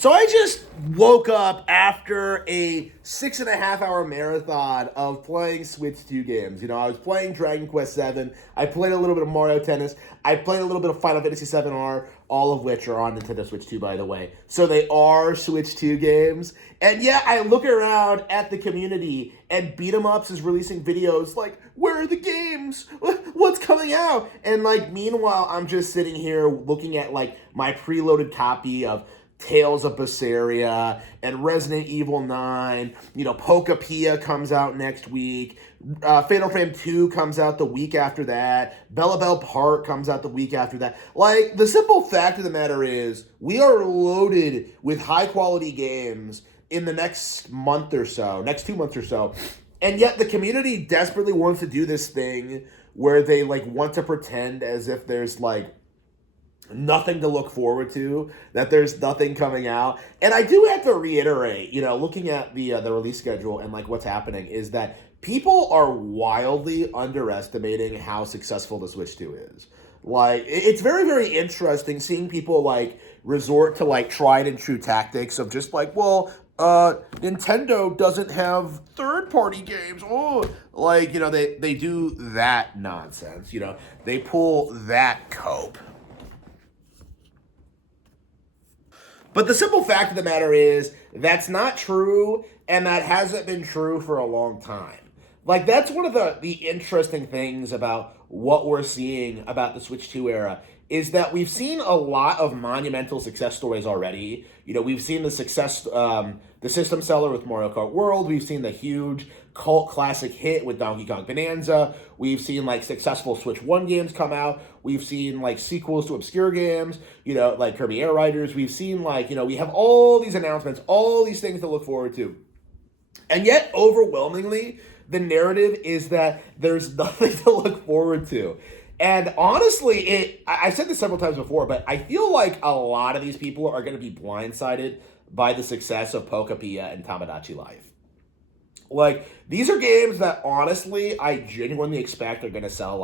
So I just woke up after a 6.5 hour marathon of playing Switch 2 games. I was playing Dragon Quest 7. I played a little bit of Mario Tennis. I played a little bit of Final Fantasy 7R, all of which are on Nintendo Switch 2, by the way. So they are Switch 2 games. And yeah, I look around at the community, and Beat 'em Ups is releasing videos like, where are the games? What's coming out? And meanwhile, I'm just sitting here looking at my preloaded copy of Tales of Berseria and Resident Evil 9. Pokepedia comes out next week. Fatal Frame 2 comes out the week after that. Bella Bell Park comes out the week after that. The simple fact of the matter is, we are loaded with high-quality games in the next month or so, next 2 months or so. And yet the community desperately wants to do this thing where they, want to pretend as if there's, nothing to look forward to, that there's nothing coming out. And I do have to reiterate, looking at the release schedule and what's happening, is that people are wildly underestimating how successful the Switch 2 is. It's very, very interesting seeing people resort to tried and true tactics of just Nintendo doesn't have third-party games. They do that nonsense. They pull that cope. But the simple fact of the matter is, that's not true, and that hasn't been true for a long time. That's one of the interesting things about what we're seeing about the Switch 2 era, is that we've seen a lot of monumental success stories already. We've seen the success, the system seller with Mario Kart World. We've seen the huge cult classic hit with Donkey Kong Bonanza. We've seen successful Switch 1 games come out. We've seen sequels to obscure games, like Kirby Air Riders. We've seen we have all these announcements, all these things to look forward to. And yet, overwhelmingly, the narrative is that there's nothing to look forward to. And honestly, I said this several times before, but I feel like a lot of these people are going to be blindsided by the success of Pokepedia and Tamagotchi Life. These are games that, honestly, I genuinely expect are going to sell,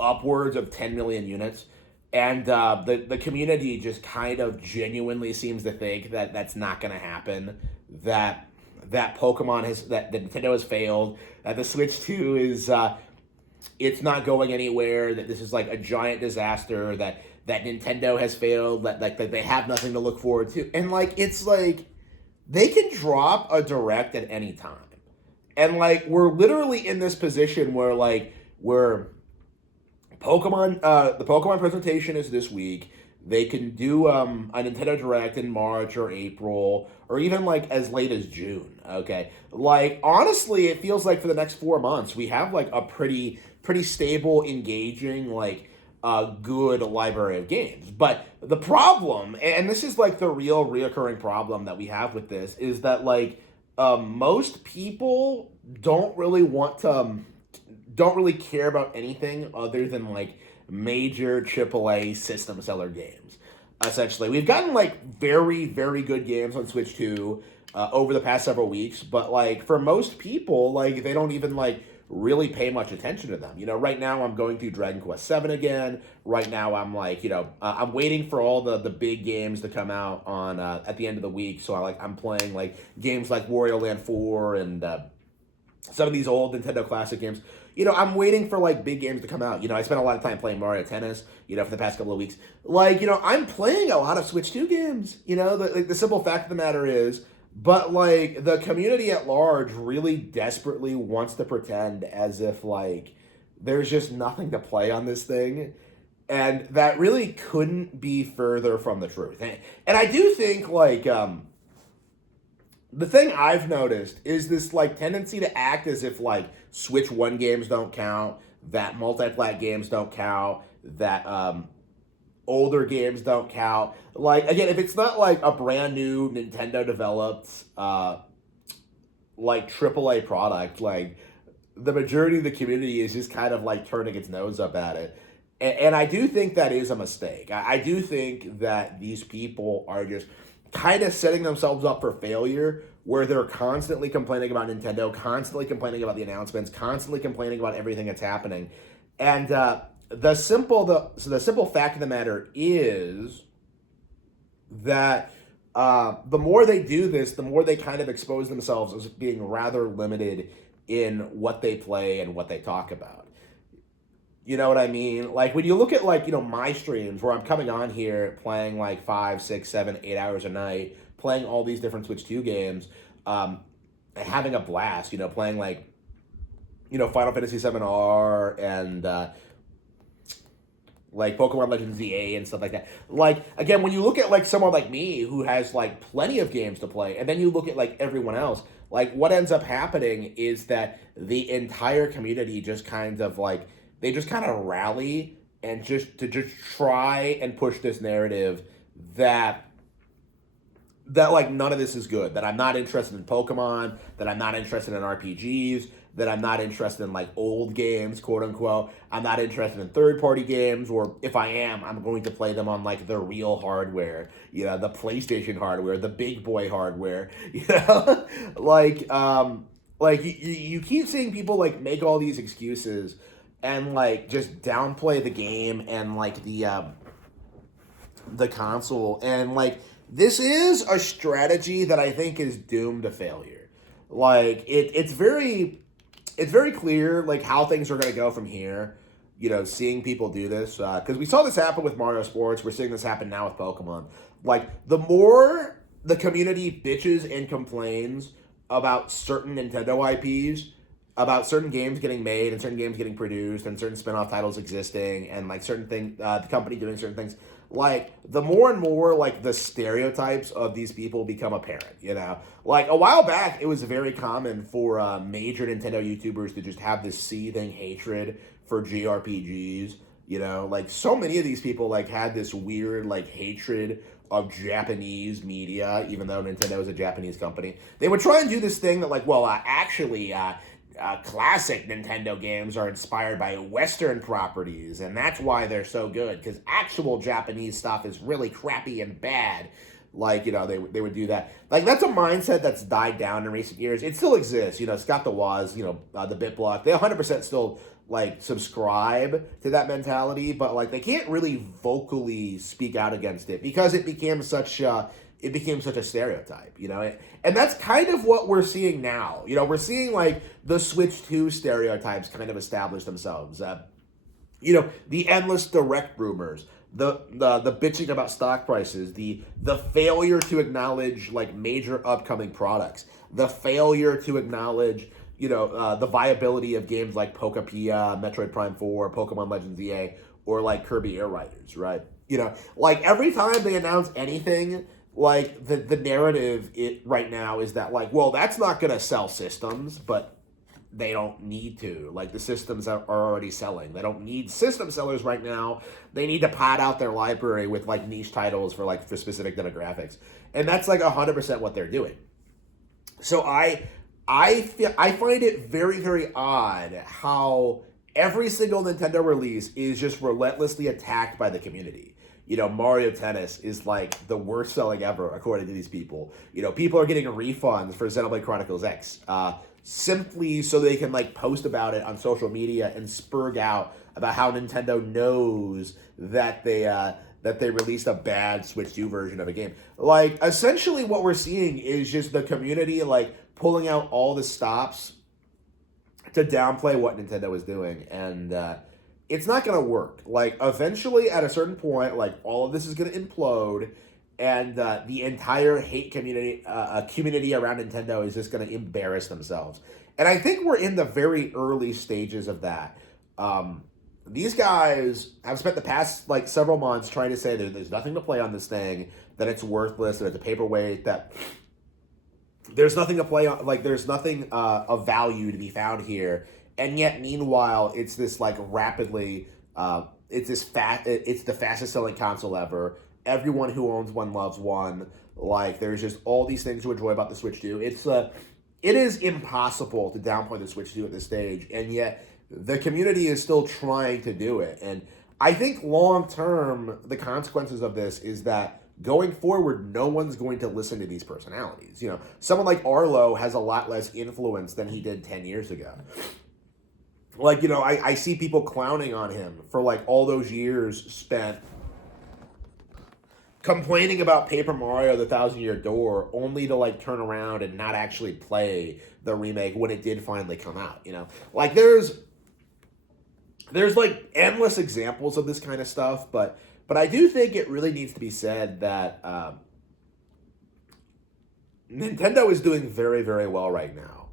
upwards of 10 million units. And the community just kind of genuinely seems to think that that's not going to happen, that Pokemon that Nintendo has failed, that the Switch 2 is... it's not going anywhere, that this is a giant disaster, that Nintendo has failed, that they have nothing to look forward to. And it's they can drop a direct at any time. And we're literally in this position where where Pokemon, the Pokemon presentation is this week. They can do a Nintendo Direct in March or April, or even as late as June. Okay, honestly, it feels like for the next 4 months we have a pretty stable, engaging, good library of games. But the problem, and this is the real reoccurring problem that we have with this, is that most people don't really care about anything other than major AAA system seller games. Essentially, we've gotten very, very good games on Switch 2 over the past several weeks, but for most people, they don't even really pay much attention to them. Right now I'm going through Dragon Quest 7 again. Right now I'm I'm waiting for all the big games to come out on at the end of the week. So I'm playing games like Wario Land 4 and some of these old Nintendo classic games. I'm waiting for big games to come out. I spent a lot of time playing Mario Tennis, for the past couple of weeks. I'm playing a lot of Switch 2 games. The simple fact of the matter is, but the community at large really desperately wants to pretend as if there's just nothing to play on this thing. And that really couldn't be further from the truth. And I do think the thing I've noticed is this tendency to act as if Switch 1 games don't count, that multi-plat games don't count, that older games don't count. Again, if it's not a brand new Nintendo developed AAA product, the majority of the community is just kind of turning its nose up at it. And I do think that is a mistake. I do think that these people are just kind of setting themselves up for failure, where they're constantly complaining about Nintendo, constantly complaining about the announcements, constantly complaining about everything that's happening. And the simple fact of the matter is that the more they do this, the more they kind of expose themselves as being rather limited in what they play and what they talk about. You know what I mean? Like when you look at like, my streams where I'm coming on here playing like 5, 6, 7, 8 hours a night, playing all these different Switch 2 games, and having a blast, playing like, Final Fantasy 7R and like Pokemon Legends ZA and stuff like that. Like again, when you look at like someone like me who has like plenty of games to play, and then you look at like everyone else, like what ends up happening is that the entire community just kind of like they just kind of rally and just try and push this narrative that like none of this is good, that I'm not interested in Pokemon, that I'm not interested in RPGs, that I'm not interested in like old games, quote unquote. I'm not interested in third party games, or if I am, I'm going to play them on like the real hardware, the PlayStation hardware, the big boy hardware, like you keep seeing people like make all these excuses and like just downplay the game and like the console, and like this is a strategy that I think is doomed to failure. Like it's very clear like how things are going to go from here. Seeing people do this because we saw this happen with Mario Sports. We're seeing this happen now with Pokemon. Like the more the community bitches and complains about certain Nintendo IPs, about certain games getting made and certain games getting produced and certain spin-off titles existing and like certain things, the company doing certain things, like the more and more like the stereotypes of these people become apparent. Like a while back it was very common for major Nintendo YouTubers to just have this seething hatred for JRPGs. Like so many of these people like had this weird like hatred of Japanese media, even though Nintendo is a Japanese company. They would try and do this thing that like, well, actually classic Nintendo games are inspired by Western properties, and that's why they're so good, because actual Japanese stuff is really crappy and bad. Like, they would do that. Like, that's a mindset that's died down in recent years. It still exists. Scott DeWaz, the BitBlock, they 100% still, like, subscribe to that mentality, but, like, they can't really vocally speak out against it because it became such a stereotype, and that's kind of what we're seeing now. We're seeing like the Switch 2 stereotypes kind of establish themselves. The endless direct rumors, the bitching about stock prices, the failure to acknowledge like major upcoming products, the failure to acknowledge the viability of games like Pokapia, Metroid Prime 4, Pokemon Legends EA, or like Kirby Air Riders, right? Like every time they announce anything, like the narrative right now is that like, well, that's not going to sell systems, but they don't need to. Like the systems are already selling. They don't need system sellers right now. They need to pad out their library with like niche titles for specific demographics, and that's like 100% what they're doing. So I find it very, very odd how every single Nintendo release is just relentlessly attacked by the community. Mario Tennis is like the worst selling ever, according to these people. People are getting refunds for Xenoblade Chronicles X simply so they can like post about it on social media and spurg out about how Nintendo knows that they released a bad Switch 2 version of a game. Like, essentially what we're seeing is just the community like pulling out all the stops to downplay what Nintendo is doing, and it's not going to work. Like, eventually, at a certain point, like, all of this is going to implode, and the entire hate community around Nintendo is just going to embarrass themselves. And I think we're in the very early stages of that. These guys have spent the past, like, several months trying to say that there's nothing to play on this thing, that it's worthless, that it's a paperweight, that there's nothing to play on, like, there's nothing of value to be found here. And yet, meanwhile, it's this like rapidly, it's the fastest selling console ever. Everyone who owns one loves one. Like, there's just all these things to enjoy about the Switch 2. It is impossible to downplay the Switch 2 at this stage, and yet the community is still trying to do it. And I think long term, the consequences of this is that going forward, no one's going to listen to these personalities. Someone like Arlo has a lot less influence than he did 10 years ago. Like, I see people clowning on him for, like, all those years spent complaining about Paper Mario: The Thousand Year Door, only to like turn around and not actually play the remake when it did finally come out. You know, like there's like endless examples of this kind of stuff, but I do think it really needs to be said that Nintendo is doing very, very well right now.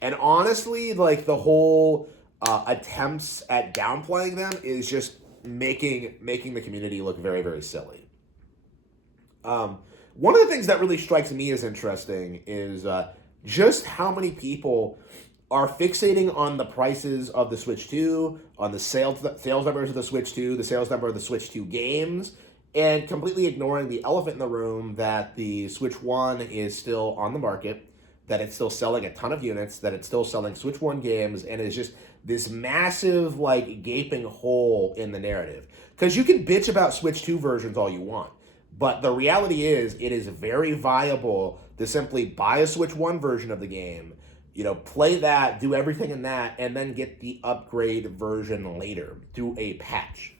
And honestly, like the whole attempts at downplaying them is just making the community look very, very silly. One of the things that really strikes me as interesting is just how many people are fixating on the prices of the Switch 2, on the sales numbers of the Switch 2, the sales number of the Switch 2 games, and completely ignoring the elephant in the room that the Switch 1 is still on the market, that it's still selling a ton of units, that it's still selling Switch 1 games, and is just this massive, like, gaping hole in the narrative. Because you can bitch about Switch 2 versions all you want, but the reality is it is very viable to simply buy a Switch 1 version of the game, you know, play that, do everything in that, and then get the upgrade version later through a patch.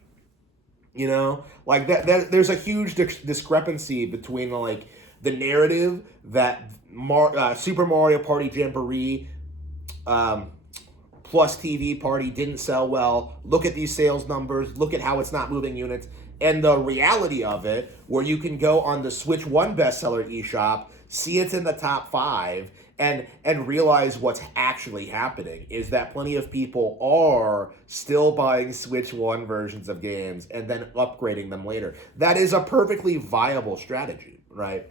You know, like that there's a huge discrepancy between like the narrative that Super Mario Party Jamboree plus TV Party didn't sell well. Look at these sales numbers. Look at how it's not moving units. And the reality of it, where you can go on the Switch 1 bestseller eShop, see it's in the top 5, and realize what's actually happening is that plenty of people are still buying Switch 1 versions of games and then upgrading them later. That is a perfectly viable strategy, right?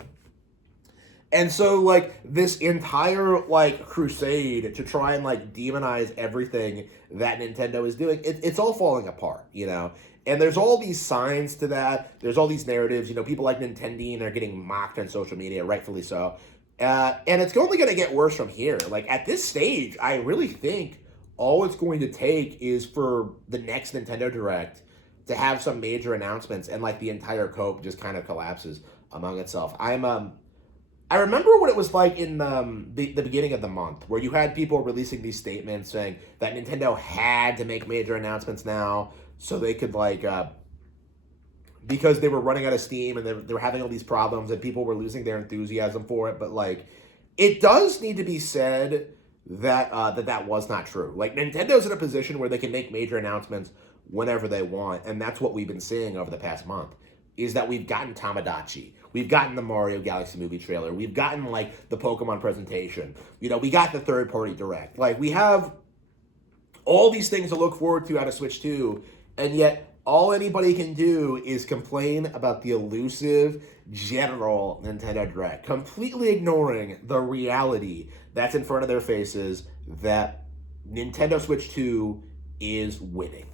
And so, like, this entire, like, crusade to try and, like, demonize everything that Nintendo is doing, it's all falling apart, you know? And there's all these signs to that. There's all these narratives. You know, people like Nintendine are getting mocked on social media, rightfully so. And it's only going to get worse from here. Like, at this stage, I really think all it's going to take is for the next Nintendo Direct to have some major announcements and, like, the entire cope just kind of collapses among itself. I remember what it was like in the beginning of the month, where you had people releasing these statements saying that Nintendo had to make major announcements now so they could, like, because they were running out of steam and they were having all these problems and people were losing their enthusiasm for it. But, like, it does need to be said that that was not true. Like, Nintendo's in a position where they can make major announcements whenever they want, and that's what we've been seeing over the past month, is that we've gotten Tamagotchi. We've gotten the Mario Galaxy movie trailer. We've gotten, like, the Pokemon presentation. You know, we got the third-party Direct. Like, we have all these things to look forward to out of Switch 2, and yet all anybody can do is complain about the elusive general Nintendo Direct, completely ignoring the reality that's in front of their faces, that Nintendo Switch 2 is winning.